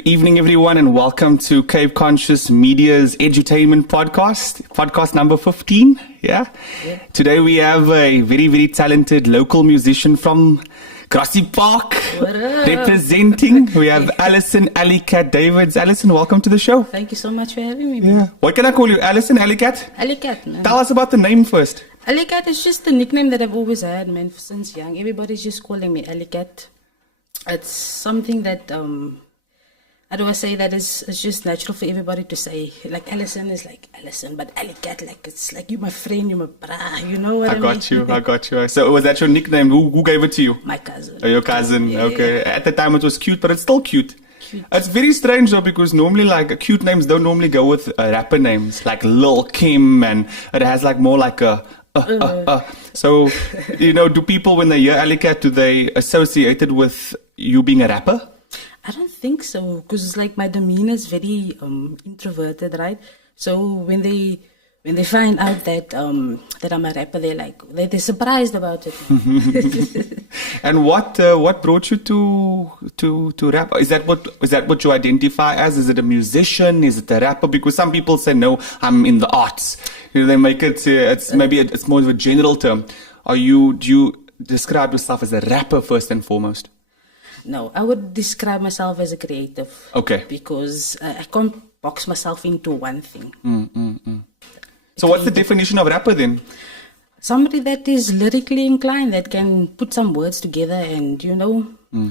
Good evening, everyone, and welcome to Cape Conscious Media's Edutainment podcast number 15. Yeah. Today we have a very, very talented local musician from Grassy Park representing. We have Allison, Alliecat Davids. Allison, welcome to the show. Thank you so much for having me. Yeah. What can I call you? Allison, Alliecat? Alliecat, man. Tell us about the name first. Alliecat is just the nickname that I've always had, man, since young. Everybody's just calling me Alliecat. It's something that, how do I say that? It's just natural for everybody to say. Like, Allison is like Allison, but Alliecat, like, it's like, you're my friend, you're my bra, you know what I mean? I got you. So was that your nickname? Who gave it to you? My cousin. Oh, your cousin, Yeah. okay. At the time it was cute, but it's still cute. It's very strange though, because normally like cute names don't normally go with rapper names, like Lil Kim, and it has like more like a So, you know, do people, when they hear Alliecat, do they associate it with you being a rapper? I don't think so, because like my demeanor is very introverted, right? So when they find out that that I'm a rapper, they're surprised about it. And what brought you to rap? Is that what you identify as? Is it a musician? Is it a rapper? Because some people say no, I'm in the arts. You know, they make it. It's more of a general term. Do you describe yourself as a rapper first and foremost? No, I would describe myself as a creative. Okay. Because I can't box myself into one thing. So what's the definition of rapper then? Somebody that is lyrically inclined, that can put some words together and, you know,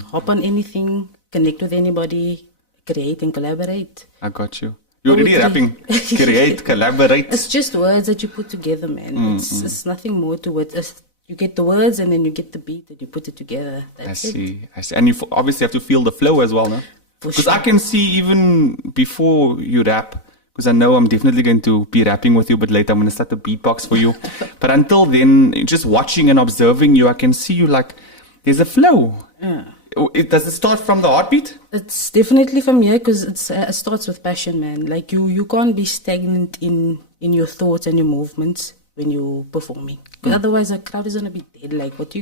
hop on anything, connect with anybody, create and collaborate. I got you. You're already rapping. Create, collaborate. It's just words that you put together, man. It's nothing more to it. You get the words and then you get the beat and you put it together. That's I see. And you obviously have to feel the flow as well, no? Because sure. I can see even before you rap, because I know I'm definitely going to be rapping with you a bit later. I'm going to start the beatbox for you. But until then, just watching and observing you, I can see you like, there's a flow. Yeah. Does it start from the heartbeat? It's definitely from here, because it starts with passion, man. Like you can't be stagnant in your thoughts and your movements when you're performing. Because otherwise the crowd is going to be dead. Like what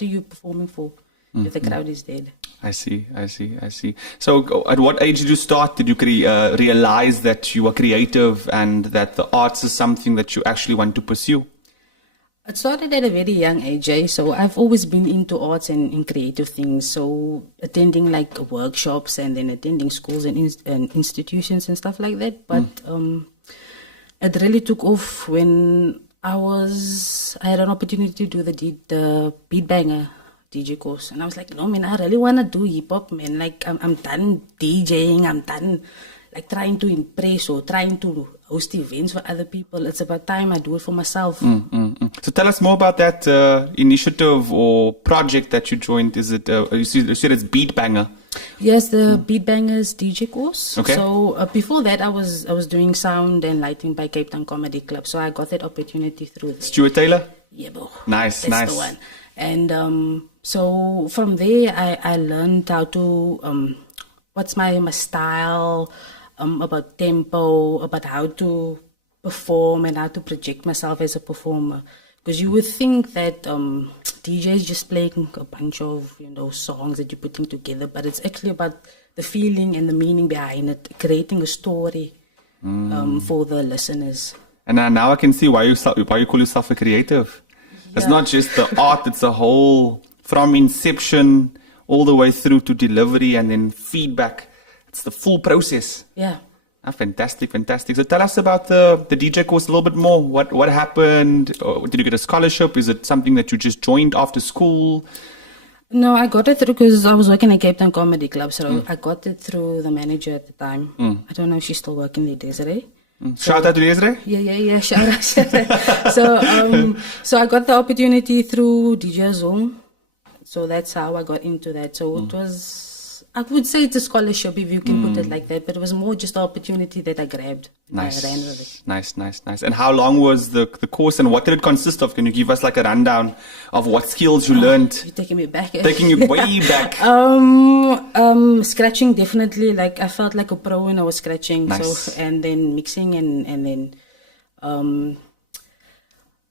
are you performing for if the crowd is dead? I see. So at what age did you start? Did you realize that you are creative and that the arts is something that you actually want to pursue? It started at a very young age, so I've always been into arts and creative things. So attending like workshops and then attending schools and institutions and stuff like that. But it really took off when I had an opportunity to do the Beat Banger DJ course, and I was like, no man, I really want to do hip hop, man. Like I'm done DJing, I'm done like trying to impress or trying to host events for other people. It's about time I do it for myself. So tell us more about that initiative or project that you joined. Is it you said it's Beat Banger? Yes, the Beat Bangers DJ course. Okay. So before that, I was doing sound and lighting by Cape Town Comedy Club. So I got that opportunity through Stuart Taylor. Yeah, bro. Nice. That's the one. And so from there, I learned how to what's my style, about tempo, about how to perform and how to project myself as a performer. Because you would think that DJ is just playing a bunch of, you know, songs that you're putting together, but it's actually about the feeling and the meaning behind it, creating a story for the listeners. And now I can see why you call yourself a creative. It's not just the art; it's a whole, from inception all the way through to delivery and then feedback. It's the full process. Yeah. Fantastic. So tell us about the DJ course a little bit more. What happened? Did you get a scholarship? Is it something that you just joined after school? No, I got it through because I was working at Cape Town Comedy Club. So I got it through the manager at the time. I don't know if she's still working there, Desiree. Shout out to Desiree. Yeah. Shout out. So I got the opportunity through DJ Zoom. So that's how I got into that. So it was, I would say it's a scholarship if you can put it like that, but it was more just the opportunity that I grabbed. Nice. I ran with it. Nice. And how long was the course and what did it consist of? Can you give us like a rundown of what skills you learned? You're taking me back. Taking you way back. Scratching, definitely. Like I felt like a pro when I was scratching. Nice. So, and then mixing and then,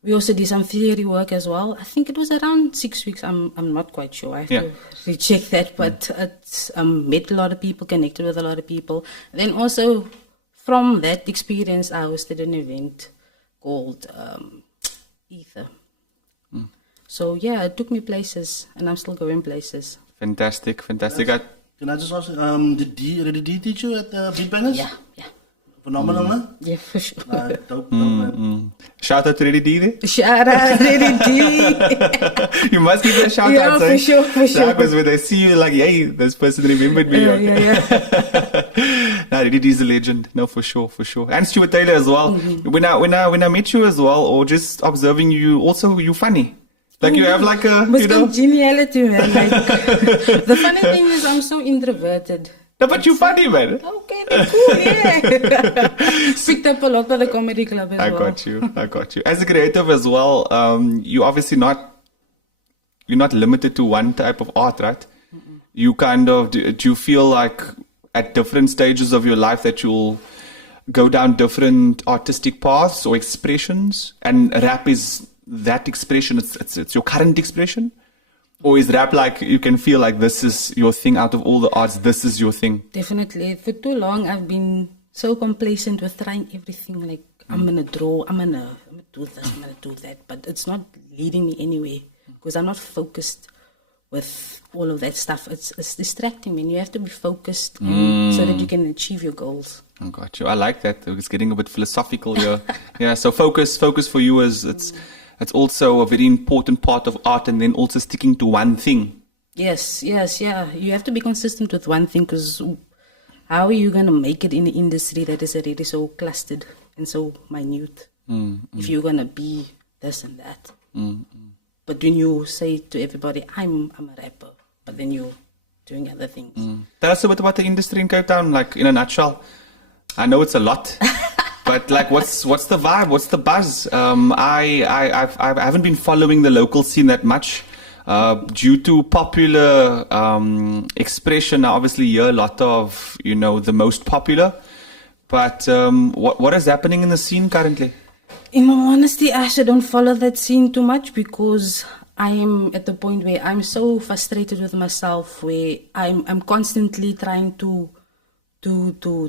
We also did some theory work as well. I think it was around 6 weeks. I'm not quite sure. I have to recheck that. But it's met a lot of people, connected with a lot of people. Then also from that experience, I hosted an event called Ether. So yeah, it took me places, and I'm still going places. Fantastic. Can I just ask, did D teach you at the Beat Bangers? Yeah. Phenomenal, huh? Yeah, for sure. Dope, man. Shout out to Ready D there. Shout out, Ready D. You must give a shout Yeah, out. for sure. Because when they see you, like, hey, this person remembered me. Yeah. No, Ready D is a legend. No, for sure. And Stuart Taylor as well. When I met you as well, or just observing you, also you funny. Like you have like a, With congeniality, man. Like, the funny thing is I'm so introverted. No, but you're funny, man. Okay, that's cool, yeah. Picked up a lot by the comedy club as well. I got you. As a creative as well, you obviously you're not limited to one type of art, right? You kind of, do you feel like at different stages of your life that you'll go down different artistic paths or expressions? And rap is that expression, it's your current expression? Or is rap like you can feel like this is your thing out of all the arts, this is your thing? Definitely. For too long, I've been so complacent with trying everything. Like, I'm going to draw, I'm going to do this, I'm going to do that. But it's not leading me anywhere because I'm not focused with all of that stuff. It's distracting me. And you have to be focused so that you can achieve your goals. I got you. I like that. It's getting a bit philosophical here. Yeah, so focus for you is it's also a very important part of art, and then also sticking to one thing. Yes, yeah. You have to be consistent with one thing, because how are you going to make it in an industry that is already so clustered and so minute? If you're going to be this and that. But when you say to everybody, I'm a rapper, but then you're doing other things. Tell us a bit about the industry in Cape Town, like in a nutshell. I know it's a lot. But like, what's the vibe? What's the buzz? I haven't been following the local scene that much due to popular expression. I obviously hear a lot of the most popular. But what is happening in the scene currently? In all honesty, I actually don't follow that scene too much, because I am at the point where I'm so frustrated with myself, where I'm constantly trying to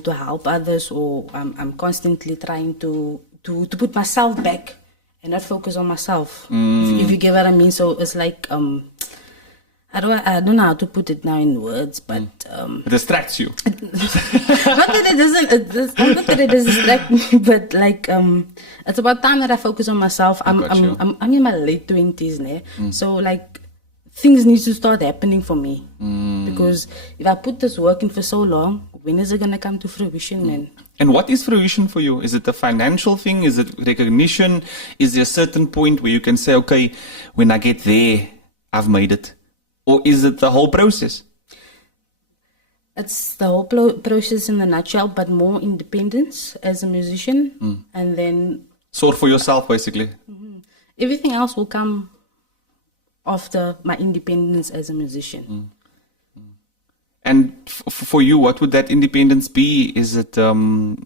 help others, or I'm constantly trying to put myself back and not focus on myself. If you get what I mean. So it's like I don't know how to put it now in words, but it distracts you. Not that it doesn't distract me, but like it's about time that I focus on myself. I'm in my late 20s now, so like things need to start happening for me, because if I put this work in for so long, when is it going to come to fruition, man? And what is fruition for you? Is it a financial thing? Is it recognition? Is there a certain point where you can say, okay, when I get there, I've made it? Or is it the whole process? It's the whole process in a nutshell, but more independence as a musician. And then... Sort for yourself, basically. Everything else will come after my independence as a musician. And for you, what would that independence be? Is it the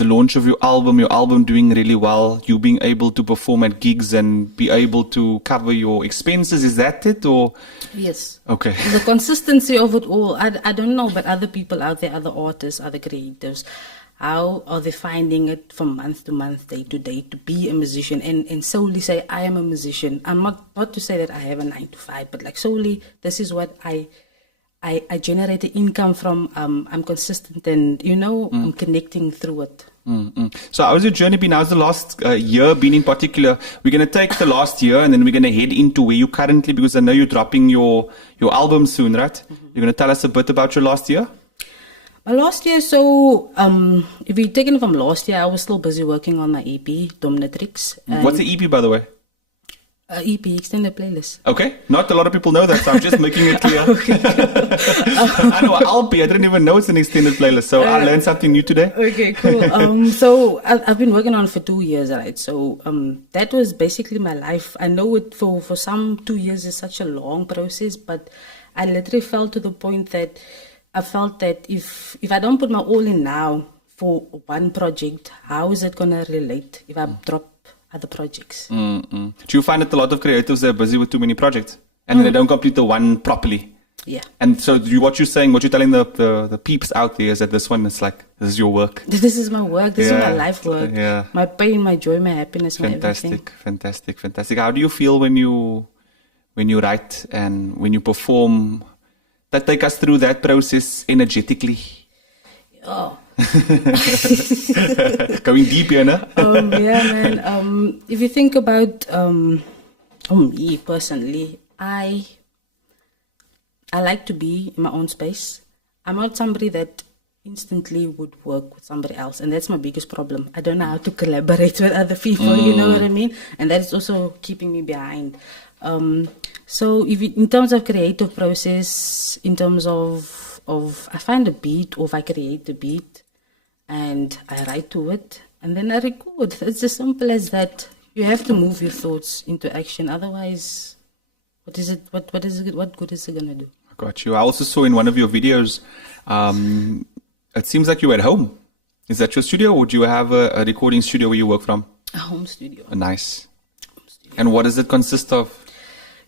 launch of your album doing really well, you being able to perform at gigs and be able to cover your expenses? Is that it, or? Yes. Okay. The consistency of it all. I don't know, but other people out there, other artists, other creatives, how are they finding it from month to month, day to day, to be a musician and solely say, I am a musician? I'm not to say that I have a 9 to 5, but like solely, this is what I generate the income from. I'm consistent, and I'm connecting through it. So how's your journey been? How's the last year been in particular? We're going to take the last year, and then we're going to head into where you currently, because I know you're dropping your album soon, right? You're going to tell us a bit about your last year? My last year, so if we're taking it from last year, I was still busy working on my EP, Dominatrix. What's the EP, by the way? EP, extended playlist. Okay, not a lot of people know that, so I'm just making it clear. I know LP, I didn't even know it's an extended playlist, so I learned something new today. Okay, cool. So I've been working on it for 2 years, right? So that was basically my life. I know it for some 2 years is such a long process, but I literally felt to the point that I felt that if I don't put my all in now for one project, how is it going to relate if I drop other projects. Do you find that a lot of creatives are busy with too many projects and they don't complete the one properly? Yeah. And so what you're telling the peeps out there is that this one is like, this is your work. This is my work. This is my life work. Yeah. My pain, my joy, my happiness, my everything. Fantastic. How do you feel when you write and when you perform? That take us through that process energetically. Oh. Going deep here, no? Yeah, man. If you think about me personally, I like to be in my own space. I'm not somebody that instantly would work with somebody else, and that's my biggest problem. I don't know how to collaborate with other people, you know what I mean? And that is also keeping me behind. So in terms of creative process, in terms of I find a beat, or if I create the beat and I write to it and then I record. It's as simple as that. You have to move your thoughts into action, otherwise what good is it gonna do? I got you. I also saw in one of your videos, it seems like you're at home. Is that your studio, or do you have a recording studio where you work from? A home studio. Oh, nice. Home studio. And what does it consist of?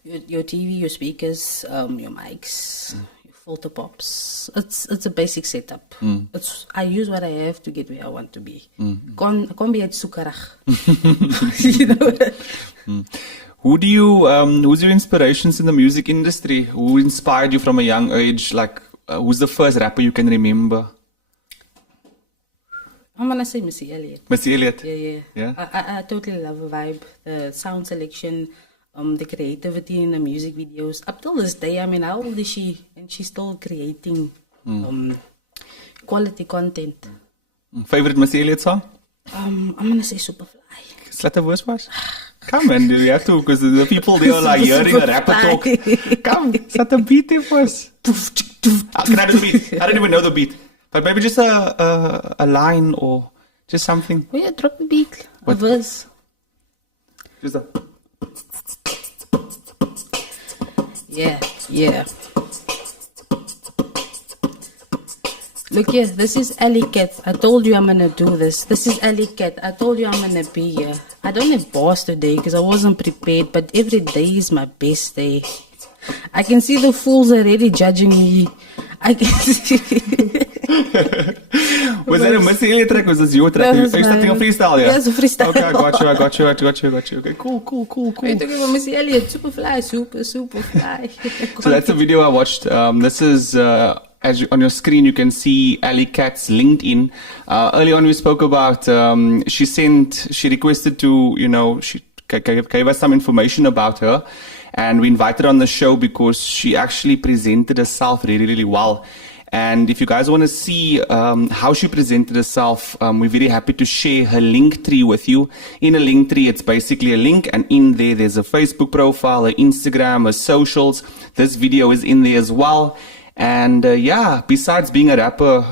Your TV, your speakers, your mics, your filter pops. It's a basic setup. I use what I have to get where I want to be. I can't be at Sukarach. You know. Who's your inspirations in the music industry? Who inspired you from a young age? Like, who's the first rapper you can remember? I'm gonna say Missy Elliott. Missy Elliott? Yeah. I totally love the vibe, the sound selection, the creativity in the music videos. Up till this day, I mean, how old is she? And she's still creating quality content. Favorite Missy Elliott song? I'm gonna say Superfly. Is that a verse was? Come on, you have to, because the people they are like hearing a rapper talk. Come, set a beat there for us. Can I do the beat? I don't even know the beat. But maybe just a line or just something. Oh yeah, drop the beat. A verse. Just a... Yeah. Look here, this is Alliecat. I told you I'm gonna do this. This is Alliecat. I told you I'm gonna be here. I don't have boss today because I wasn't prepared, but every day is my best day. I can see the fools already judging me. I can see. Was that a Missy Elliott track? Was this your track? Are you starting a freestyle? Yeah, it's a freestyle. Okay, I got you. Okay, cool. You're talking about Missy Elliott, Superfly, Superfly. So that's the video I watched. This is, on your screen, you can see Alliecat's LinkedIn. Early on, we spoke about, she requested to, she gave us some information about her. And we invited her on the show because she actually presented herself really, really well. And if you guys want to see how she presented herself, we're very happy to share her link tree with you. In a link tree, it's basically a link, and in there's a Facebook profile, her Instagram, her socials. This video is in there as well. And besides being a rapper,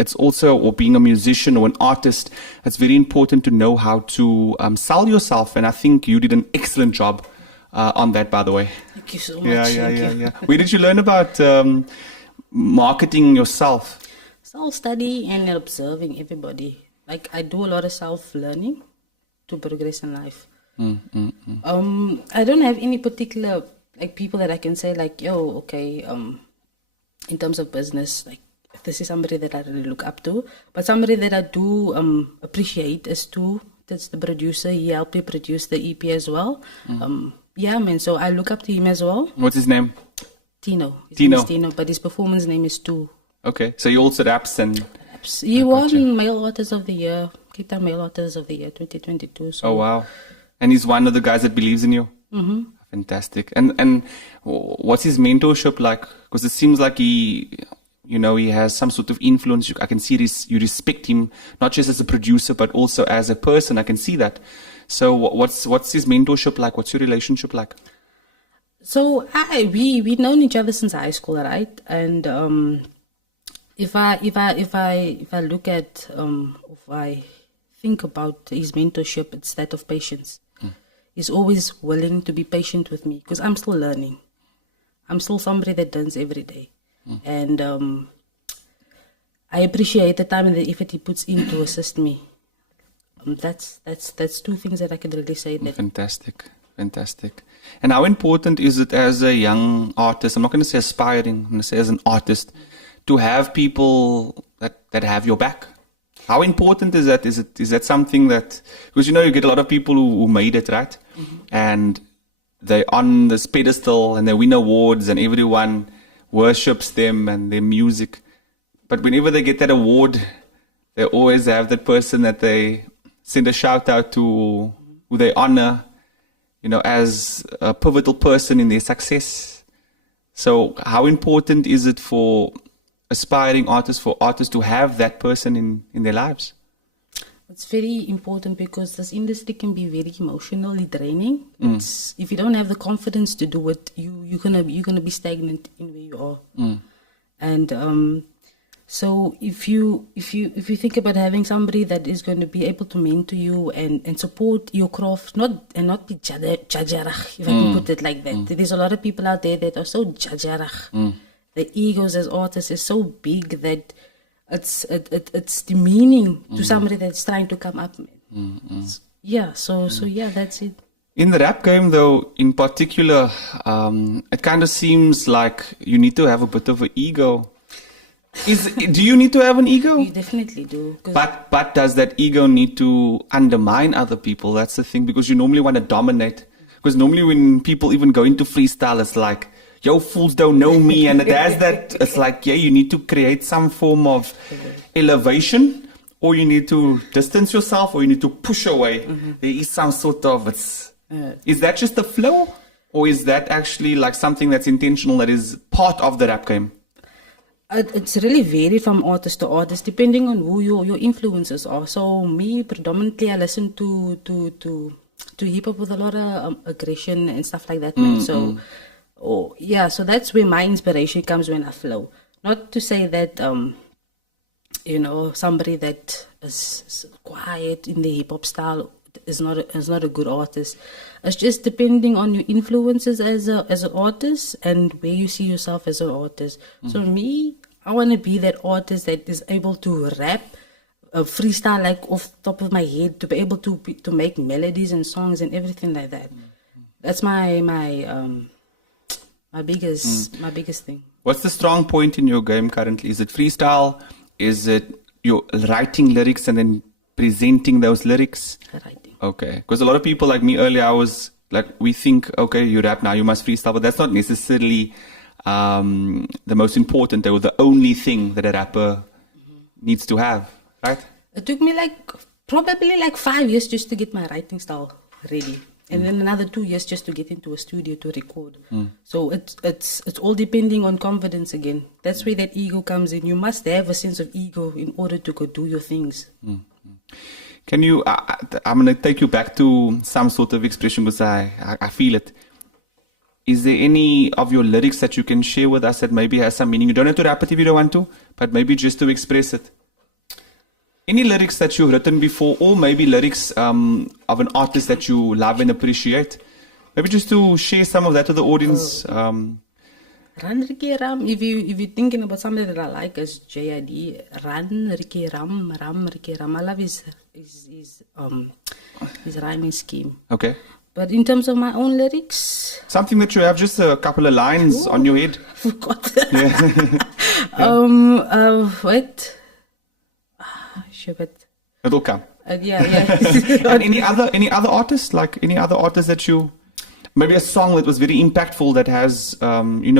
it's also, or being a musician or an artist, it's very important to know how to sell yourself. And I think you did an excellent job on that, by the way. Thank you so much. Yeah. Where did you learn about marketing yourself? Self-study and observing everybody. Like, I do a lot of self-learning to progress in life. I don't have any particular people that I can say in terms of business, this is somebody that I really look up to. But somebody that I do appreciate is that's the producer. He helped me produce the EP as well. So I look up to him as well. What's his name? Tino. His name is Tino, but his performance name is Stu. Okay, so he also raps and... He won Male Artist of the Year, Cape Town Male Artist of the Year 2022. So. Oh, wow. And he's one of the guys that believes in you? Mm-hmm. Fantastic. And what's his mentorship like? Because it seems like he has some sort of influence. I can see this. You respect him, not just as a producer, but also as a person. I can see that. So what's his mentorship like? What's your relationship like? So we've known each other since high school, right? And if I look at if I think about his mentorship, it's that of patience. He's always willing to be patient with me because I'm still learning. I'm still somebody that learns every day. And I appreciate the time and the effort he puts in to assist me. That's two things that I can really say that. Fantastic. Fantastic. And how important is it as a young artist, I'm not going to say aspiring, I'm going to say as an artist, to have people that have your back? How important is that? Is that something that, because you get a lot of people who made it, right? Mm-hmm. And they're on this pedestal and they win awards and everyone worships them and their music. But whenever they get that award, they always have that person that they send a shout out to, who they honor, as a pivotal person in their success. So how important is it for aspiring artists, for artists to have that person in their lives? It's very important because this industry can be very emotionally draining. If you don't have the confidence to do it, you're gonna be stagnant in where you are. And so if you think about having somebody that is going to be able to mentor you and support your craft, not be jajarach, if I can put it like that. There's a lot of people out there that are so jajarach. The egos as artists is so big that it's demeaning to somebody that's trying to come up. So that's it. In the rap game, though, in particular, it kind of seems like you need to have a bit of an ego. Do you need to have an ego? You definitely do. But does that ego need to undermine other people? That's the thing, because you normally want to dominate. Because normally when people even go into freestyle, it's like, yo, fools don't know me. And it has that, it's like, you need to create some form of elevation, or you need to distance yourself, or you need to push away. There is some sort of, is that just the flow? Or is that actually like something that's intentional, that is part of the rap game? It's really varied from artist to artist, depending on who your influences are. So me, predominantly, I listen to hip-hop with a lot of aggression and stuff like that, man. So that's where my inspiration comes, when I flow. Not to say that, somebody that is quiet in the hip-hop style is not a good artist. It's just depending on your influences as an artist and where you see yourself as an artist. So me, I want to be that artist that is able to rap, freestyle like off the top of my head, to be able to make melodies and songs and everything like that. That's my biggest thing. What's the strong point in your game currently? Is it freestyle? Is it you're writing lyrics and then presenting those lyrics? Writing. Okay. Because a lot of people like me earlier, I was like, we think, okay, you rap now, you must freestyle, but that's not necessarily the most important or the only thing that a rapper needs to have, right? It took me probably 5 years just to get my writing style ready. And then another 2 years just to get into a studio to record. So it's all depending on confidence again. That's where that ego comes in. You must have a sense of ego in order to go do your things. Can you, I'm going to take you back to some sort of expression, because I feel it. Is there any of your lyrics that you can share with us that maybe has some meaning? You don't have to rap it if you don't want to, but maybe just to express it. Any lyrics that you've written before, or maybe lyrics of an artist that you love and appreciate? Maybe just to share some of that to the audience. Ran Ricky Ram. If you're thinking about somebody that I like as JID, Ran Ricky Ram, Ram Ricky Ram. I love his rhyming scheme. Okay. But in terms of my own lyrics, something that you have just a couple of lines on your head. I forgot. Wait. But it'll come. Yeah. And any other artists, like any other artists that you, maybe a song that was very impactful that has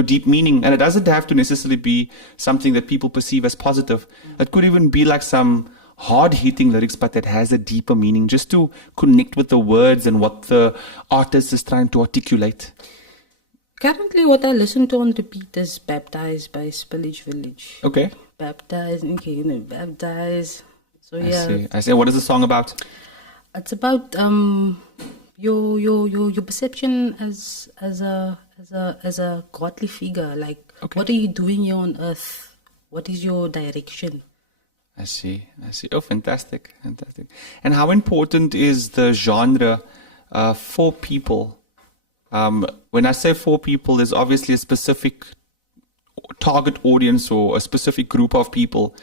deep meaning, and it doesn't have to necessarily be something that people perceive as positive. It could even be like some hard-hitting lyrics, but that has a deeper meaning, just to connect with the words and what the artist is trying to articulate. Currently, what I listen to on repeat is "Baptized" by Spillage Village. Okay. Baptized, baptized. So I see. What is the song about? It's about your perception as a godly figure. Like, what are you doing here on earth? What is your direction? I see. Oh, fantastic. And how important is the genre for people? When I say for people, there's obviously a specific target audience or a specific group of people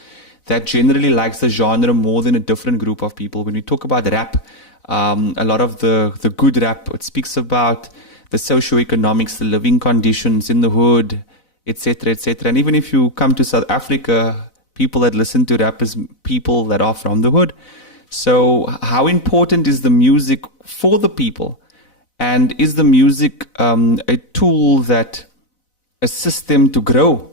that generally likes the genre more than a different group of people. When we talk about rap, a lot of the good rap, it speaks about the socioeconomics, the living conditions in the hood, etc., etc. And even if you come to South Africa, people that listen to rap is people that are from the hood. So how important is the music for the people? And is the music a tool that assists them to grow?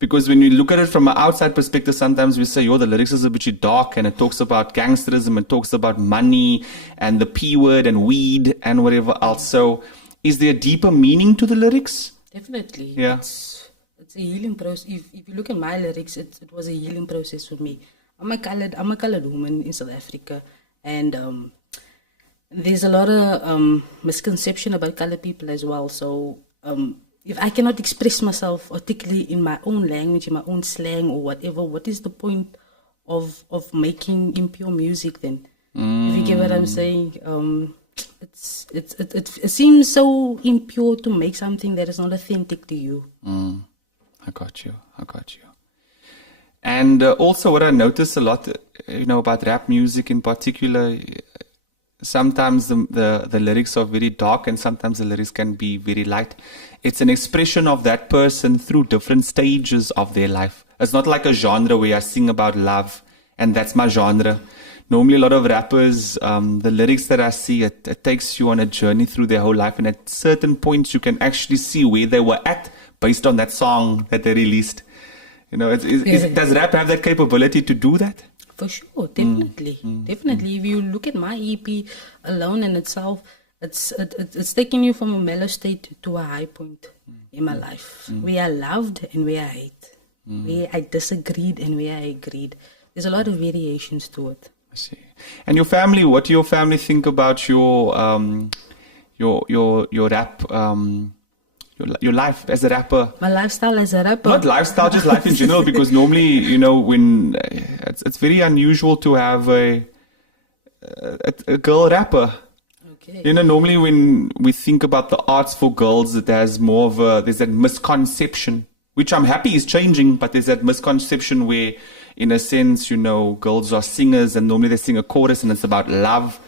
Because when you look at it from an outside perspective, sometimes we say, the lyrics is a bit dark and it talks about gangsterism, it talks about money and the P word and weed and whatever else. So is there a deeper meaning to the lyrics? Definitely. Yeah. It's a healing process. If you look at my lyrics, it was a healing process for me. I'm a colored woman in South Africa, and there's a lot of misconception about colored people as well. So if I cannot express myself articulately in my own language, in my own slang or whatever, what is the point of making impure music then? If you get what I'm saying, it seems so impure to make something that is not authentic to you. I got you. And also what I notice a lot, about rap music in particular, sometimes the lyrics are very dark and sometimes the lyrics can be very light. It's an expression of that person through different stages of their life. It's not like a genre where I sing about love and that's my genre. Normally a lot of rappers, the lyrics that I see, it takes you on a journey through their whole life, and at certain points you can actually see where they were at based on that song that they released. Does rap have that capability to do that? For sure, definitely. Definitely. If you look at my EP alone in itself, it's taking you from a mellow state to a high point in my life, where I loved and where I hate, where I disagreed and where I agreed. There's a lot of variations to it. I see. And your family, what do your family think about your rap, your life as a rapper? My lifestyle as a rapper? Not lifestyle, just life in general, because normally, when it's very unusual to have a girl rapper. Okay. Normally when we think about the arts for girls, it has more of there's that misconception, which I'm happy is changing, but there's that misconception where, in a sense, girls are singers and normally they sing a chorus and it's about love.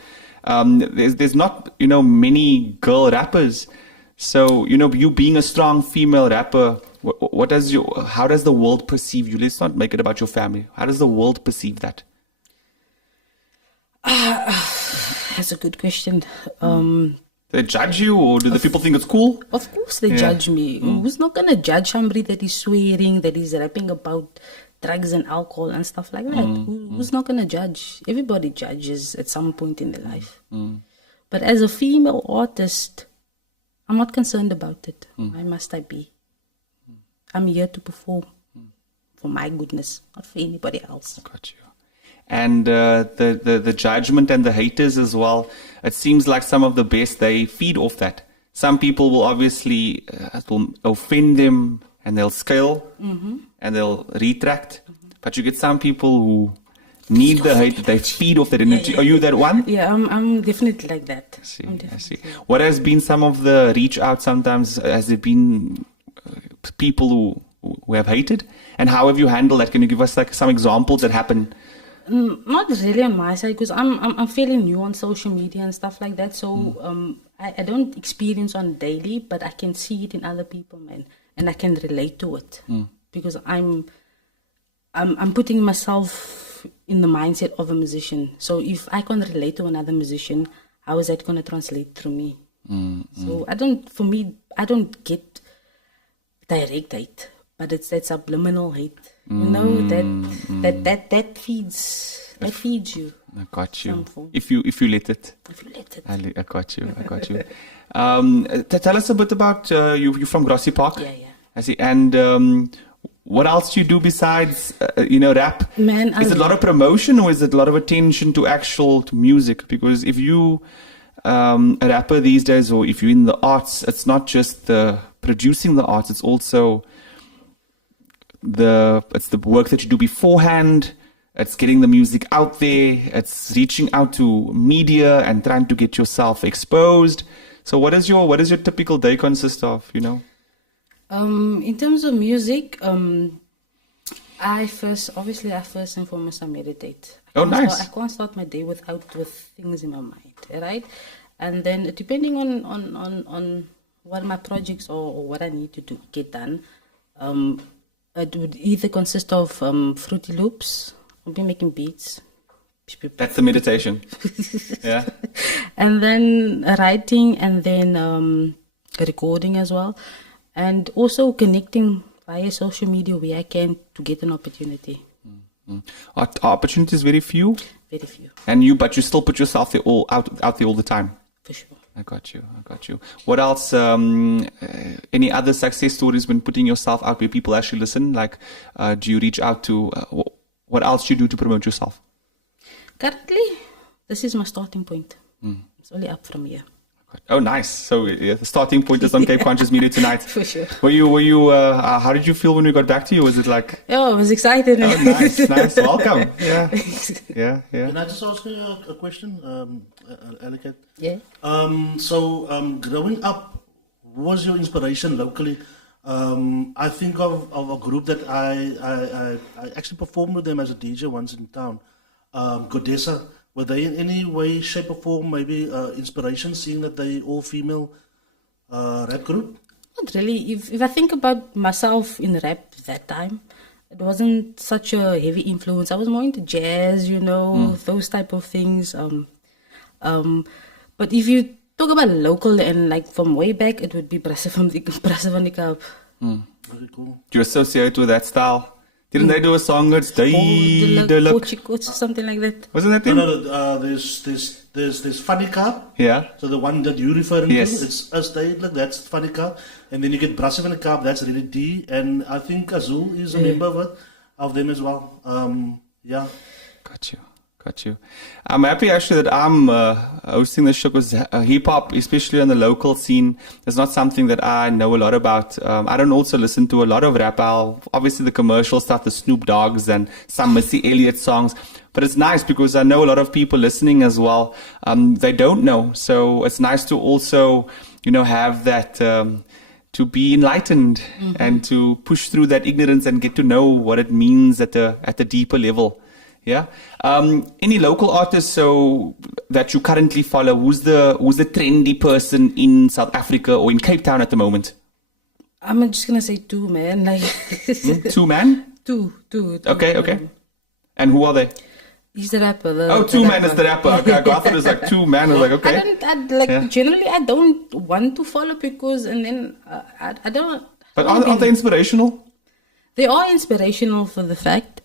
There's not, many girl rappers. So, you being a strong female rapper, how does the world perceive you? Let's not make it about your family. How does the world perceive that? That's a good question. They judge you, or do the people think it's cool? Of course they judge me. Who's not going to judge somebody that is swearing, that is rapping about drugs and alcohol and stuff like that? Who's not going to judge? Everybody judges at some point in their life. But as a female artist, I'm not concerned about it. Why must I be? I'm here to perform for my goodness, not for anybody else. I got you. And the judgment and the haters as well, it seems like some of the best, they feed off that. Some people will obviously will offend them and they'll scale and they'll retract. But you get some people who need the hate, they feed off that energy. Are you that one? Yeah, I'm definitely like that. I see. What has been some of the reach out sometimes? Has there been people who have hated? And how have you handled that? Can you give us some examples that happen? Not really on my side, because I'm fairly new on social media and stuff like that. So I don't experience on daily, but I can see it in other people, man, and I can relate to it because I'm putting myself in the mindset of a musician. So if I can relate to another musician, how is that going to translate through me? So I don't get direct hate, but it's that subliminal hate. That feeds you. I got you. If you let it. If you let it. I got you. Tell us a bit about you're from Grassy Park. Yeah. I see. And what else do you do besides rap? Man, is it a lot of promotion or is it a lot of attention to music? Because if you a rapper these days, or if you're in the arts, it's not just the producing the arts, it's also it's the work that you do beforehand. It's getting the music out there. It's reaching out to media and trying to get yourself exposed. So what does your typical day consist of, In terms of music, I first and foremost, I meditate. Oh, nice. I can't start my day with things in my mind, right? And then depending on what my projects or what I need to get done, it would either consist of Fruity Loops. I'll be making beats. That's the meditation. Yeah. And then writing, and then recording as well, and also connecting via social media where I can to get an opportunity. Are opportunities very few? Very few. But you still put yourself out there all the time. For sure. I got you. What else? Any other success stories when putting yourself out where people actually listen? Like, do you reach out to? What else do you do to promote yourself? Currently, this is my starting point. It's only up from here. Oh, nice. So the starting point is on Cape Conscious Media tonight. For sure. Were you? How did you feel when we got back to you? Was it like? Oh, I was excited. Oh, nice. Welcome. Yeah. Can I just ask you a question, Alliecat? Yeah. Growing up, who was your inspiration locally? I think of a group that I actually performed with them as a DJ once in town, Godessa. Were they in any way, shape or form maybe inspiration, seeing that they all female rap group? Not really. If I think about myself in rap that time, it wasn't such a heavy influence. I was more into jazz, those type of things. But if you talk about local and like from way back, it would be Brasse van die Kaap. Very cool. Do you associate with that style? Didn't they do a song that's the look, something like that? Wasn't that them? No, there's Funny Cup. Yeah. So the one that you're referring Yes. to, it's us they look, that's Funny Cup. And then you get Brasse van die Kaap, that's really D. And I think Azul is a member of them as well. Yeah. Got you. I'm happy actually that I'm hosting this show because hip hop, especially on the local scene, is not something that I know a lot about. I don't also listen to a lot of rap. Obviously the commercial stuff, the Snoop Dogg's and some Missy Elliott songs. But it's nice because I know a lot of people listening as well. They don't know. So it's nice to also, have that, to be enlightened and to push through that ignorance and get to know what it means at the deeper level. Yeah. Any local artists that you currently follow? Who's the trendy person in South Africa or in Cape Town at the moment? I'm just gonna say two, man. Like Two man? Two. Okay. And who are they? He's the rapper. Two man is the rapper. Okay, I thought it was like two man. I was like, okay. Generally, I don't want to follow because, and then I don't. But aren't they inspirational? They are inspirational for the fact.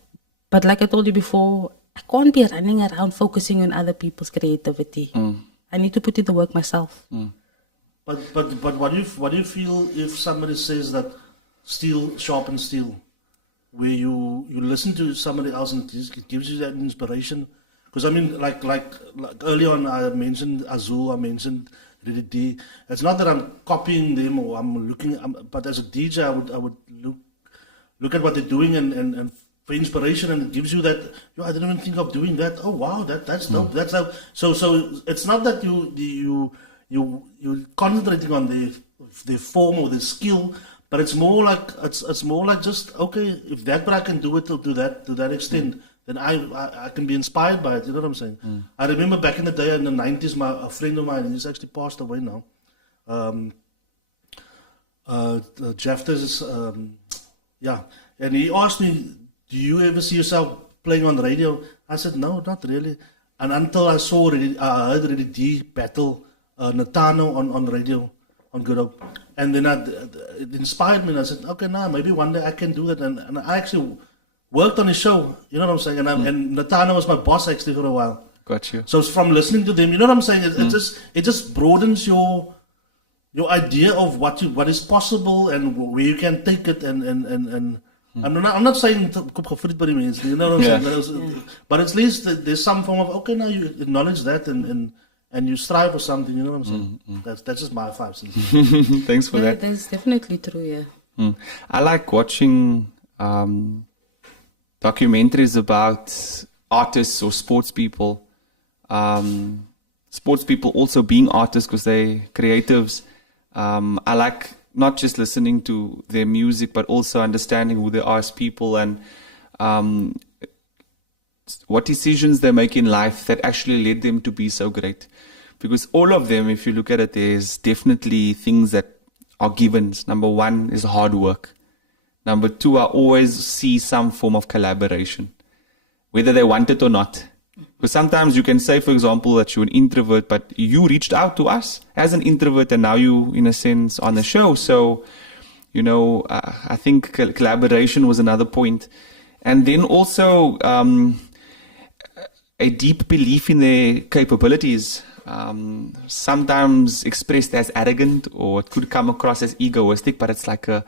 But like I told you before, I can't be running around focusing on other people's creativity. I need to put in the work myself. But what do you feel if somebody says that steel sharpens steel, where you listen to somebody else and it gives you that inspiration? Because I mean, like earlier on, I mentioned Azul, I mentioned Reddy D. It's not that I'm copying them or I'm looking, but as a DJ, I would look at what they're doing and for inspiration, and it gives you that. I didn't even think of doing that. Oh wow, that's dope. That's how. So it's not that you concentrating on their form or their skill, but it's more like just okay. If that guy can do it to that extent, then I can be inspired by it. You know what I'm saying? I remember back in the day in the 90s, a friend of mine, he's actually passed away now. Jeff, and he asked me, do you ever see yourself playing on the radio? I said, no, not really. And until I heard Reddy D battle Natano on radio, on Good Hope. And then it inspired me, and I said, okay, maybe one day I can do that. And I actually worked on his show, you know what I'm saying? And Natano was my boss actually for a while. Got you. So from listening to them, you know what I'm saying? It just broadens your idea of what is possible and where you can take it and I'm not saying you know what I'm saying, but at least there's some form of okay, now you acknowledge that and you strive for something, you know what I'm saying. That's just my 5 cents. Thanks for that. That's definitely true. Yeah. I like watching documentaries about artists or sports people. Sports people also being artists because they're creatives. I like not just listening to their music, but also understanding who they are as people. And what decisions they make in life that actually led them to be so great. Because all of them, if you look at it, there's definitely things that are givens. Number one is hard work. Number two, I always see some form of collaboration, whether they want it or not. Because sometimes you can say, for example, that you're an introvert, but you reached out to us as an introvert, and now you, in a sense, on the show. So, I think collaboration was another point. And then also a deep belief in their capabilities, sometimes expressed as arrogant, or it could come across as egoistic, but it's like a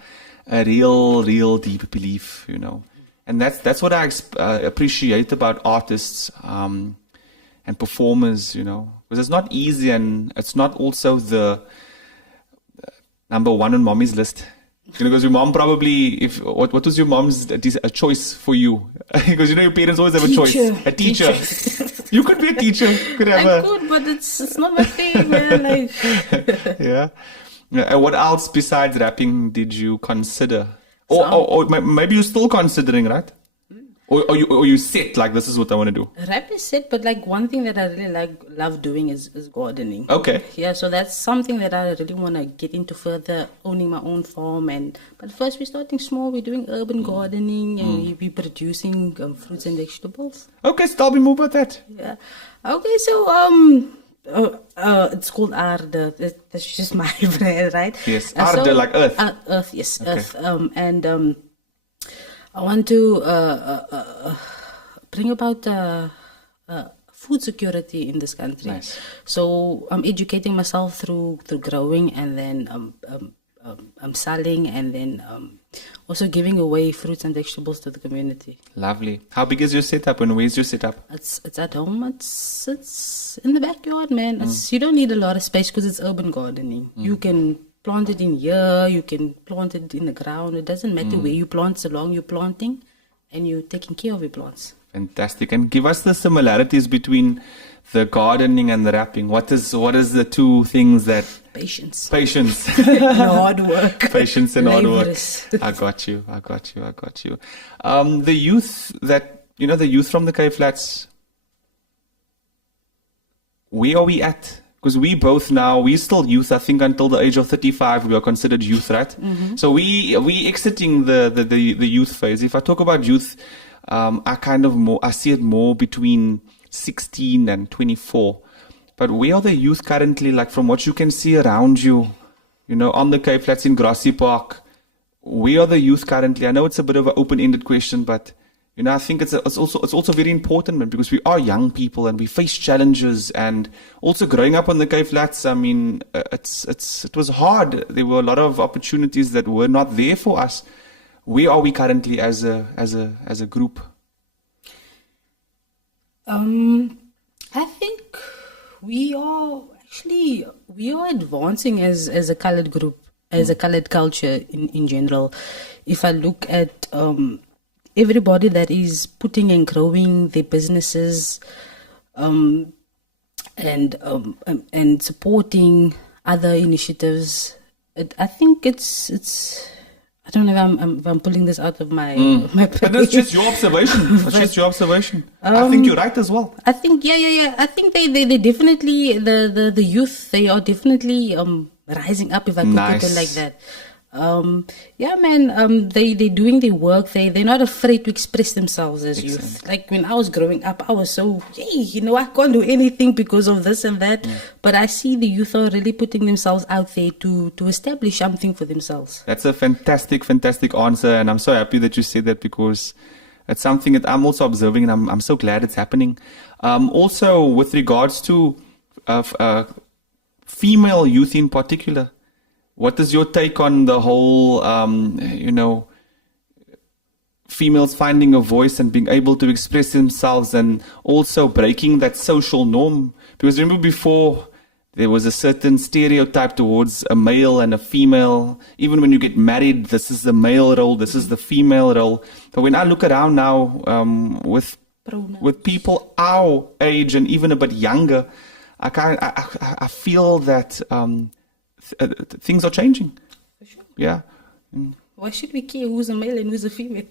real deep belief, And that's what I appreciate about artists and performers, because it's not easy, and it's not also the number one on mommy's list. Because your mom probably, what was your mom's a choice for you? Because your parents always have a choice. A teacher. You could be a teacher. I could, but it's not my thing, man. Yeah. And what else besides rapping did you consider? Or maybe you're still considering, right? Or you set, like, this is what I want to do? Rap is set, but like one thing that I really love doing is gardening. Okay. Yeah, so that's something that I really want to get into further, owning my own farm. But first we're starting small, we're doing urban gardening, and we're producing fruits and vegetables. Okay, so tell me more about that. Yeah. Okay, so it's called Aarde. That's just my brand, right? Yes, Aarde, like earth. Earth, yes, Okay. Earth. I want to bring about food security in this country. Nice. So I'm educating myself through growing, and then I'm selling, and then also giving away fruits and vegetables to the community. Lovely. How big is your setup, and where's your setup? It's at home. It's in the backyard, man. You don't need a lot of space because it's urban gardening. You can plant it in here, you can plant it in the ground. It doesn't matter where you plant, so long you're planting and you're taking care of your plants. Fantastic. And give us the similarities between the gardening and the rapping. What is the two things that... Patience. And hard work. Patience and hard work. Laborers. I got you. The youth from the Cape Flats, where are we at? Because we both now, we're still youth. I think until the age of 35, we are considered youth, right? Mm-hmm. So we exiting the youth phase. If I talk about youth, I see it more between 16 and 24. But where are the youth currently, like from what you can see around you, on the Cape Flats in Grassy Park? Where are the youth currently? I know it's a bit of an open-ended question, but I think it's also very important, man, because we are young people and we face challenges. And also growing up on the Cape Flats, I mean, it was hard. There were a lot of opportunities that were not there for us. Where are we currently as a group? I think we are advancing as a colored group, as a colored culture in general. If I look at everybody that is putting and growing their businesses, and supporting other initiatives, I think it's. I don't know if I'm pulling this out of my page. But that's just your observation. I think you're right as well. I think yeah. I think they definitely the youth, they are definitely rising up, if I could put it like that. Yeah, man. They're doing their work. They're not afraid to express themselves as youth. Like when I was growing up, I was so I can't do anything because of this and that. But I see the youth are really putting themselves out there to establish something for themselves. That's a fantastic answer, and I'm so happy that you said that, because it's something that I'm also observing, and I'm so glad it's happening. Also, with regards to female youth in particular. What is your take on the whole, females finding a voice and being able to express themselves, and also breaking that social norm? Because remember before, there was a certain stereotype towards a male and a female. Even when you get married, this is the male role, this is the female role. But when I look around now with people our age and even a bit younger, I feel that... things are changing. For sure. Yeah. Why should we care who's a male and who's a female?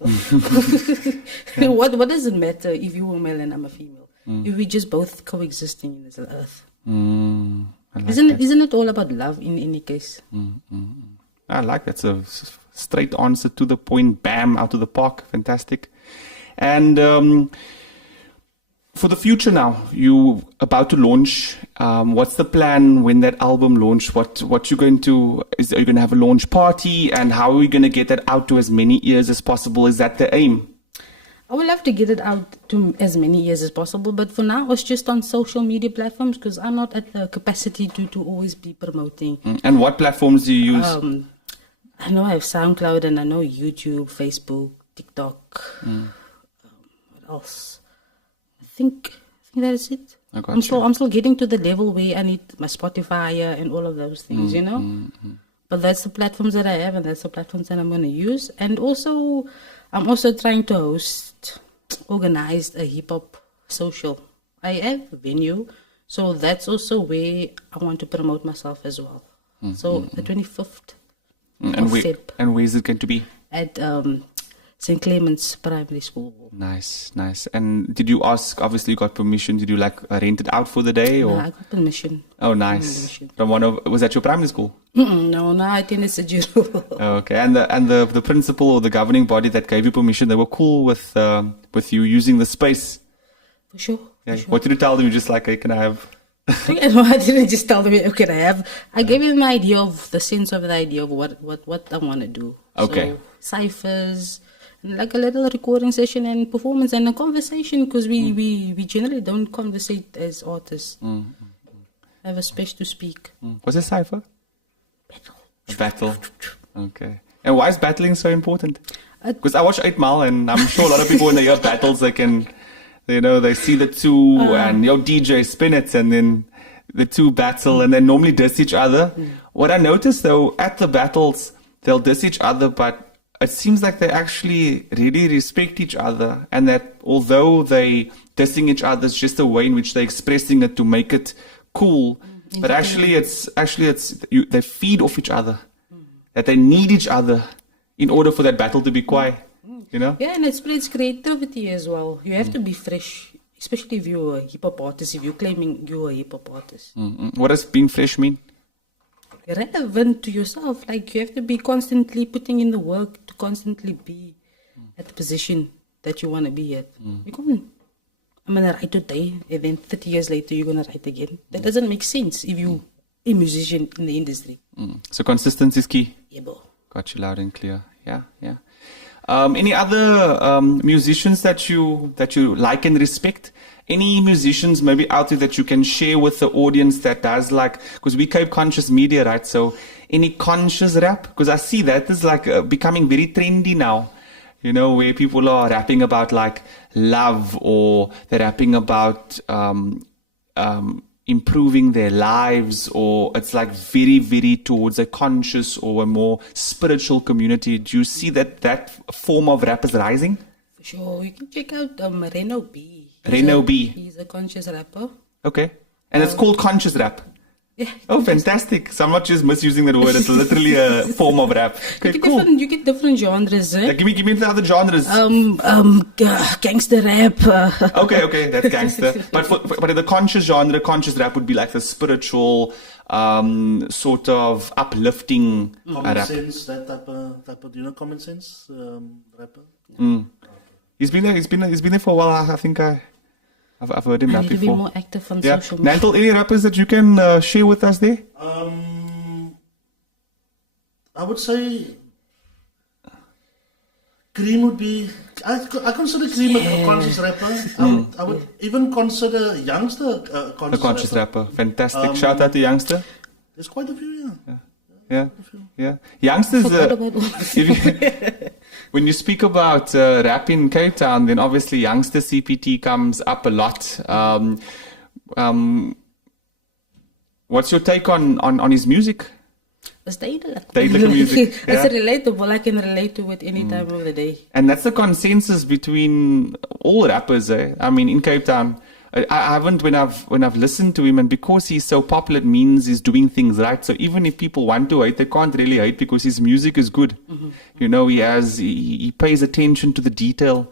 What does it matter if you're a male and I'm a female? If we just both coexisting in this earth. I like Isn't it all about love in any case? I like that's a straight answer to the point. Bam, out of the park. Fantastic. And for the future now, you about to launch. What's the plan when that album launch? What you going to are you going to have a launch party, and how are we going to get that out to as many ears as possible? Is that the aim? I would love to get it out to as many ears as possible, but for now it's just on social media platforms because I'm not at the capacity to always be promoting. And what platforms do you use? I know I have SoundCloud and I know YouTube, Facebook, TikTok. What else? I think that is it. I'm still getting to the level where I need my Spotify and all of those things, you know. But that's the platforms that I have, and that's the platforms that I'm going to use. And also, I'm also trying to organize a hip hop social. I have a venue, so that's also where I want to promote myself as well. So the 25th of Feb. And where is it going to be? At St. Clement's Primary School. Nice. And did you ask, obviously you got permission, did you rent it out for the day? Or? No, I got permission. Oh, nice. From was that your primary school? No, I attended Sajiro. Okay, and the principal or the governing body that gave you permission, they were cool with you using the space? For sure. Yeah. For sure. What did you tell them? You just hey, can I have... No, I didn't just tell them, okay, I have. I gave them the idea of the sense of the idea of what I want to do. Okay. So, ciphers, and a little recording session and performance and a conversation because we generally don't conversate as artists. Have a space to speak. What's a cipher? Battle. A battle. Okay. And why is battling so important? Because I watch 8 Mile and I'm sure a lot of people when they hear battles, they can... they see the two and DJ spin it and then the two battle and they normally diss each other. What I noticed though, at the battles, they'll diss each other, but it seems like they actually really respect each other, and that although they dissing each other, it's just a way in which they're expressing it to make it cool. But actually they feed off each other, that they need each other in order for that battle to be quiet. Yeah, and it spreads creativity as well. You have to be fresh, especially if you're a hip-hop artist, if you're claiming you're a hip-hop artist. What does being fresh mean? Relevant to yourself. You have to be constantly putting in the work to constantly be at the position that you want to be at. You can't, I'm going to write today, and then 30 years later you're going to write again. That doesn't make sense if you're a musician in the industry. So consistency is key? Yeah, bro. Got you loud and clear. Yeah. Any other musicians that you like and respect? Any musicians maybe out there that you can share with the audience that does because we Cape Conscious Media, right? So any conscious rap? Because I see that is becoming very trendy now, where people are rapping about love, or they're rapping about improving their lives, or it's very, very towards a conscious or a more spiritual community. Do you see that form of rap is rising? For sure. You can check out Reno B. He's a conscious rapper. Okay. And it's called conscious rap? Yeah. Oh, fantastic. So I'm not just misusing that word. It's literally a form of rap. Okay, cool. You get different genres, eh? Give me the other genres. Gangster rap. Okay, that's gangster. But in the conscious genre, conscious rap would be the spiritual, sort of uplifting common rap. Sense, that type of, common sense rapper. He's been there for a while. I think I've heard him I rap need before. to be more active on social media. Nantel, any rappers that you can share with us there? I would say Cream would be... I consider Cream a conscious rapper. I would even consider Youngster a conscious rapper. Fantastic. Shout out to Youngster. There's quite a few, Yeah. Youngsters, when you speak about rap in Cape Town, then obviously Youngster CPT comes up a lot. What's your take on his music? It's Dadelike music. It's relatable. I can relate to it any time of the day. And that's the consensus between all rappers. I mean, in Cape Town, I haven't when I've listened to him, and because he's so popular, it means he's doing things right. So even if people want to hate, they can't really hate because his music is good. You know, he pays attention to the detail,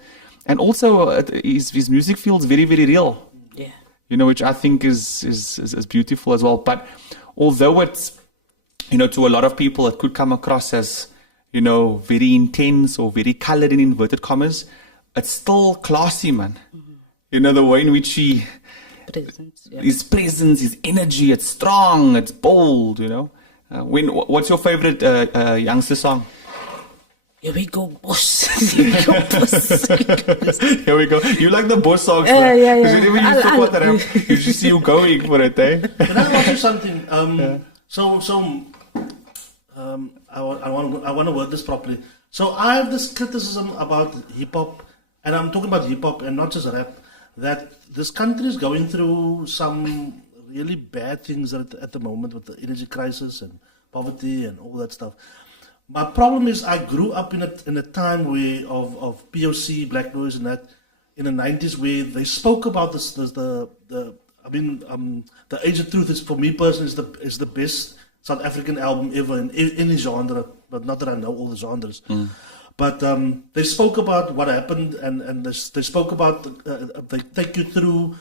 and also his music feels very, very real. Yeah. You know, which I think is beautiful as well. But although it's, you know, to a lot of people it could come across as, you know, very intense or very colored in inverted commas, it's still classy, man. You know, the way in which his presence, his energy, it's strong, it's bold, you know. What's your favorite youngster song? Here we go, boss. Here we go, boss. Here we go. You like the boss songs, yeah. Because whenever you talk about the rap, you just see you going for it, eh? Can I ask you something? I want to word this properly. So I have this criticism about hip hop, and I'm talking about hip hop and not just rap, that this country is going through some really bad things at the moment with the energy crisis and poverty and all that stuff. My problem is I grew up in a time where of POC, Black Noise, and that in the 90s, where they spoke about this. The Age of Truth is, for me personally, is the best South African album ever in any genre. But not that I know all the genres. But they spoke about what happened, and they spoke about they take you through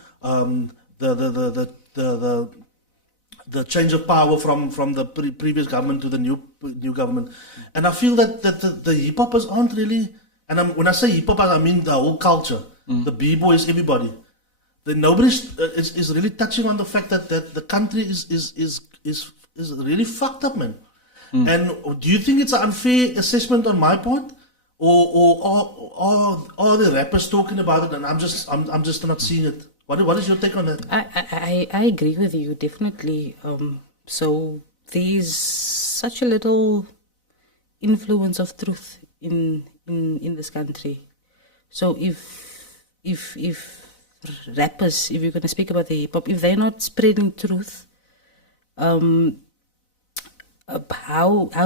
the change of power from the previous government to the new government, and I feel that the hip hoppers aren't really, and when I say hip hop, I mean the whole culture, the b-boys, everybody. Nobody is really touching on the fact that the country is really fucked up, man. And do you think it's an unfair assessment on my part? Or are the rappers talking about it and I'm just not seeing it? What is your take on that? I agree with you, definitely. So there's such a little influence of truth in this country. So if rappers, if you're going to speak about the hip hop, if they're not spreading truth, how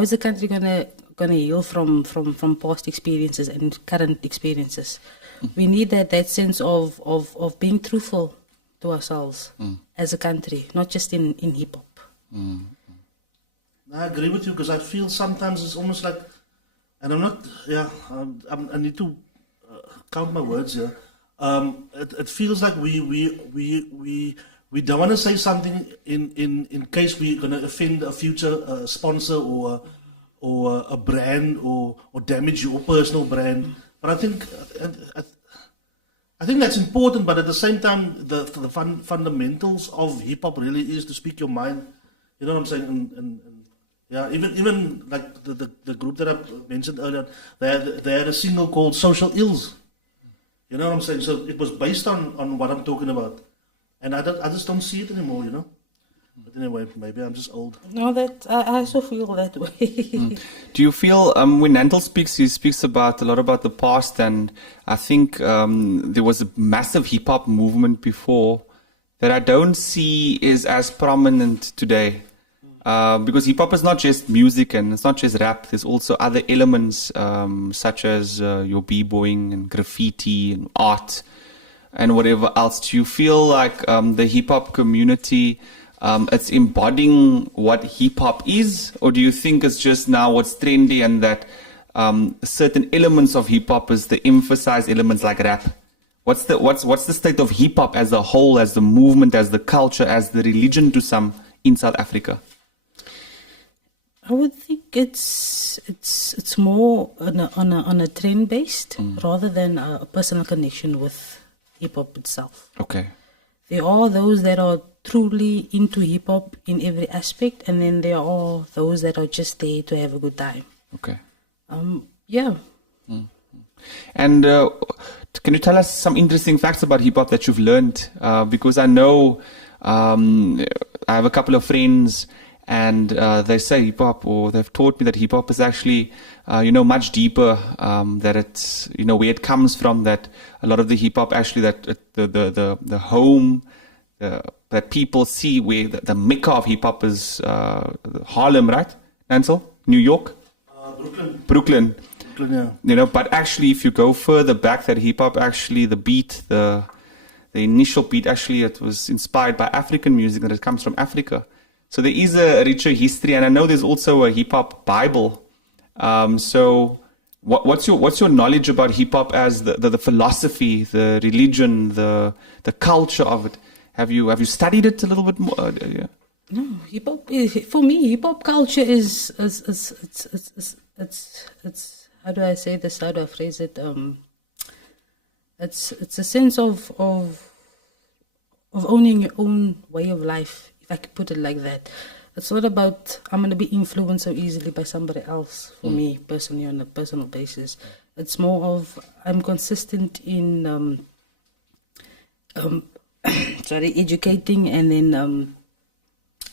is the country gonna heal from past experiences and current experiences? We need that sense of being truthful to ourselves as a country, not just in hip hop. I agree with you, because I feel sometimes it's almost like, and I'm not, I need to count my words here. It feels like we don't want to say something in case we're going to offend a future sponsor or a brand or damage your personal brand. But I think that's important. But at the same time, the fundamentals of hip hop really is to speak your mind. You know what I'm saying? And even like the group that I mentioned earlier, they had a single called Social Ills. You know what I'm saying? So it was based on what I'm talking about. And I just don't see it anymore, you know. But anyway, maybe I'm just old. No, that I also feel that way. Do you feel when Nantel speaks, he speaks a lot about the past, and I think there was a massive hip hop movement before that I don't see is as prominent today, because hip hop is not just music and it's not just rap. There's also other elements such as your b-boying and graffiti and art and whatever else. Do you feel like the hip hop community, it's embodying what hip hop is, or do you think it's just now what's trendy and that certain elements of hip hop is the emphasized elements like rap? What's the state of hip hop as a whole, as the movement, as the culture, as the religion to some in South Africa? I would think it's more on a trend based rather than a personal connection with hip hop itself. Okay. There are those that are truly into hip hop in every aspect, and then there are those that are just there to have a good time. Okay. Yeah. And can you tell us some interesting facts about hip hop that you've learned? Because I know I have a couple of friends, and they say hip hop, or they've taught me that hip hop is actually, much deeper. That it's, where it comes from. That a lot of the hip hop actually, that the home that people see, where the mecca of hip hop is Harlem, right? Ansel, New York, Brooklyn. Yeah. But actually, if you go further back, that hip hop actually, the beat, the the initial beat, actually, it was inspired by African music and it comes from Africa. So there is a richer history, and I know there's also a hip hop Bible. So what's your knowledge about hip hop as the philosophy, the religion, the culture of it? Have you studied it a little bit more? Yeah. No, hip hop. For me, hip hop culture is how do I say this? How do I phrase it? It's a sense of owning your own way of life, if I could put it like that. It's not about I'm going to be influenced so easily by somebody else. For me personally, on a personal basis, it's more of I'm consistent in educating and then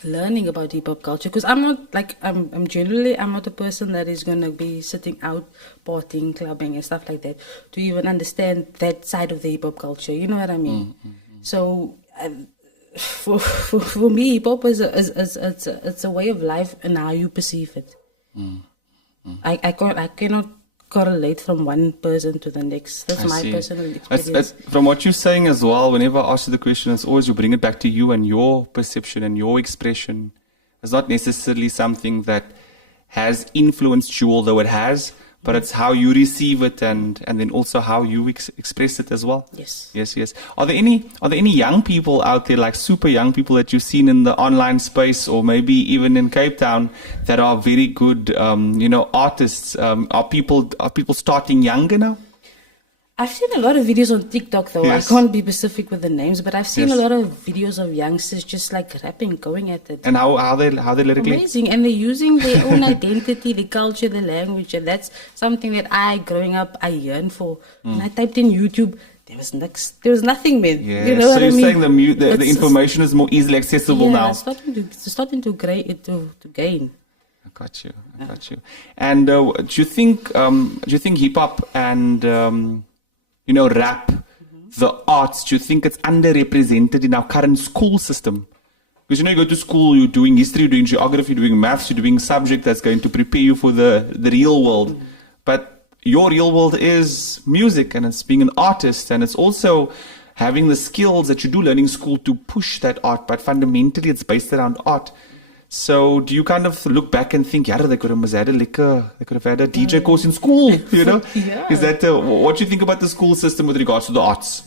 learning about hip hop culture, because I'm not like I'm not a person that is gonna be sitting out partying, clubbing and stuff like that to even understand that side of the hip hop culture. You know what I mean? So for me, hip hop is a way of life and how you perceive it. I cannot correlate from one person to the next. That's my personal experience. From what you're saying as well, whenever I ask you the question, it's always you bring it back to you and your perception and your expression. It's not necessarily something that has influenced you, although it has, but it's how you receive it and then also how you express it as well. Yes. Are there any young people out there, like super young people that you've seen in the online space or maybe even in Cape Town that are very good, artists? Are people starting younger now? I've seen a lot of videos on TikTok though. Yes. I can't be specific with the names, but I've seen Yes. a lot of videos of youngsters just like rapping, going at it. And how they lyrically? Amazing, and they're using their own identity, the culture, the language, and that's something that growing up, I yearned for. When I typed in YouTube, there was nothing, man. Yeah. You know So what I you're mean? saying the information is more easily accessible now. It's starting to gain. I got you. And do you think hip hop and rap, the arts, do you think it's underrepresented in our current school system? Because you go to school, you're doing history, you're doing geography, you're doing maths, you're doing subject that's going to prepare you for the real world. But your real world is music, and it's being an artist, and it's also having the skills that you do learning school to push that art, but fundamentally it's based around art. So do you kind of look back and think, they could have had a DJ course in school, Yeah. Is that, what do you think about the school system with regards to the arts?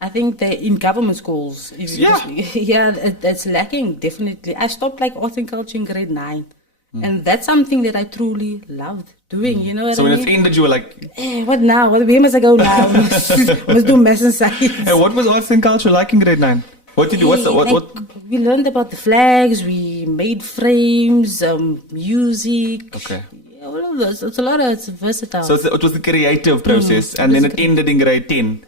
I think that in government schools, that's lacking, definitely. I stopped like art and culture in grade 9. And that's something that I truly loved doing, you know what So I mean? when it ended, you were like... what now? Where must I go now? Must do maths and science. And what was arts and culture like in grade 9? What did you, what? We learned about the flags, we made frames, music. Okay. Yeah, all of those. It's versatile. So it was the creative process, and then it ended in grade 10.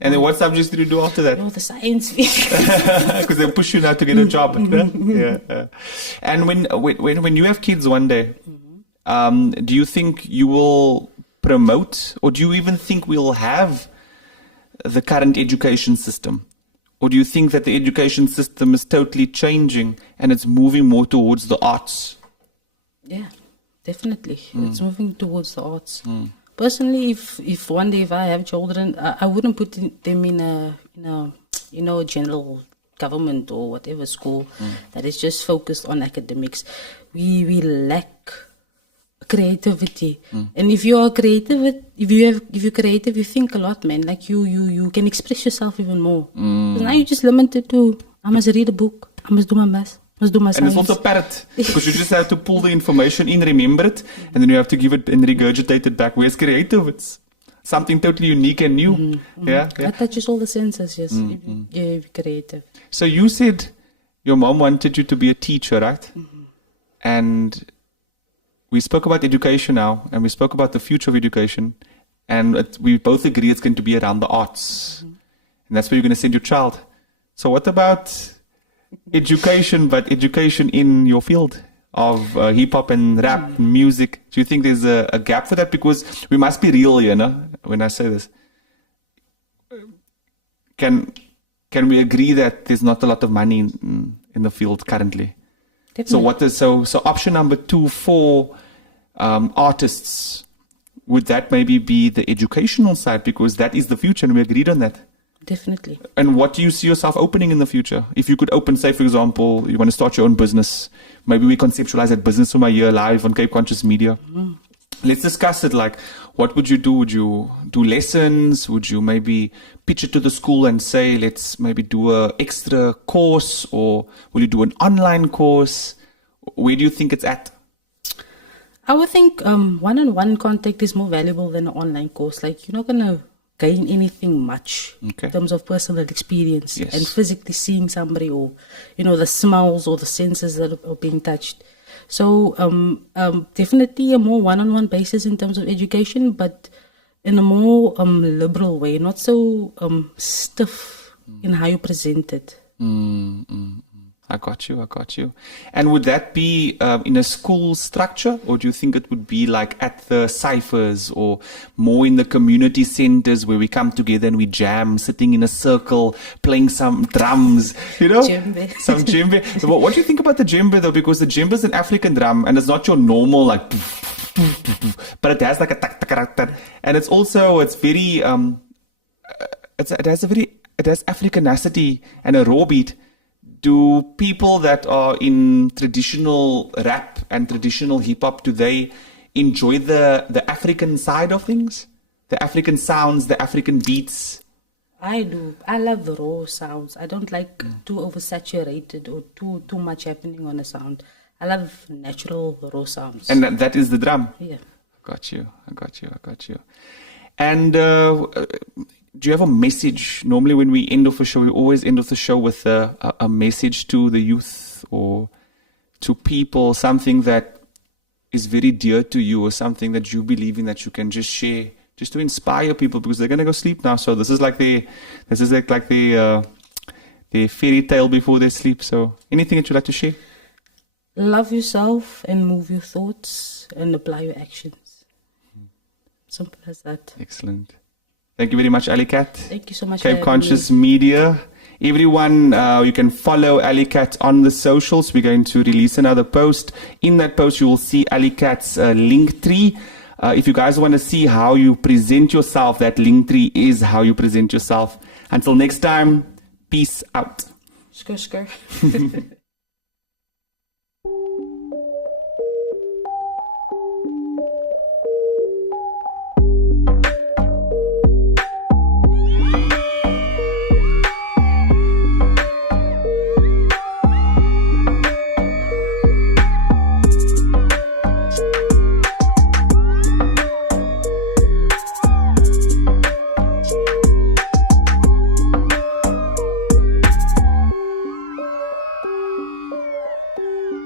And then what subjects did you do after that? The science. Because they push you now to get a job. Yeah. And when you have kids one day, do you think you will promote, or do you even think we'll have the current education system? Or do you think that the education system is totally changing and it's moving more towards the arts? Yeah, definitely. It's moving towards the arts. Personally, if one day if I have children, I wouldn't put them in a general government or whatever school that is just focused on academics. We lack creativity, and if you are creative, if you're creative, you think a lot, man. Like you can express yourself even more. Because now you're just limited to I must read a book, I must do my math, I must do my science. And it's also parrot, because you just have to pull the information in, remember it, and then you have to give it and regurgitate it back. Whereas creative, it's something totally unique and new. Yeah. That touches all the senses. Yes, you're creative. So you said your mom wanted you to be a teacher, right? And we spoke about education now, and we spoke about the future of education, and we both agree it's going to be around the arts. And that's where you're going to send your child. So what about education, but education in your field of hip-hop and rap and music? Do you think there's a gap for that? Because we must be real here, no? When I say this. Can we agree that there's not a lot of money in the field currently? Definitely. So option number 2 for artists, would that maybe be the educational side, because that is the future and we agreed on that? definitely. And what do you see yourself opening in the future? If you could open, say, for example, you want to start your own business. Maybe we conceptualize that business from a year live on Cape Conscious Media. Let's discuss it. Like, what would you do? Would you do lessons? Would you maybe pitch it to the school and say, let's maybe do a extra course? Or will you do an online course? Where do you think it's at? I would think one-on-one contact is more valuable than an online course. Like, you're not going to gain anything much in terms of personal experience and physically seeing somebody, or, the smells or the senses that are being touched. So definitely a more one-on-one basis in terms of education, but in a more liberal way, not so stiff in how you present it. I got you. And would that be in a school structure, or do you think it would be like at the ciphers, or more in the community centers where we come together and we jam, sitting in a circle, playing some drums, Djembe. Some djembe. What do you think about the djembe though? Because the djembe is an African drum, and it's not your normal like, but it has like a tak tak tak, and it's very it has Africanacity and a raw beat. Do people that are in traditional rap and traditional hip hop, do they enjoy the African side of things? The African sounds, the African beats? I do. I love the raw sounds. I don't like too oversaturated or too much happening on a sound. I love natural raw sounds. And that is the drum? Yeah. I got you. And do you have a message? Normally when we end off a show, we always end off the show with a message to the youth or to people, something that is very dear to you, or something that you believe in that you can just share, just to inspire people, because they're going to go sleep now. So this is like their fairy tale before they sleep. So anything that you'd like to share? Love yourself and move your thoughts and apply your actions. Simple as that. Excellent. Thank you very much, Alliecat. Thank you so much. Cape Conscious Media. Everyone, you can follow Alliecat on the socials. We're going to release another post. In that post, you will see Alliecat's link tree. If you guys want to see how you present yourself, that link tree is how you present yourself. Until next time, peace out. Skr.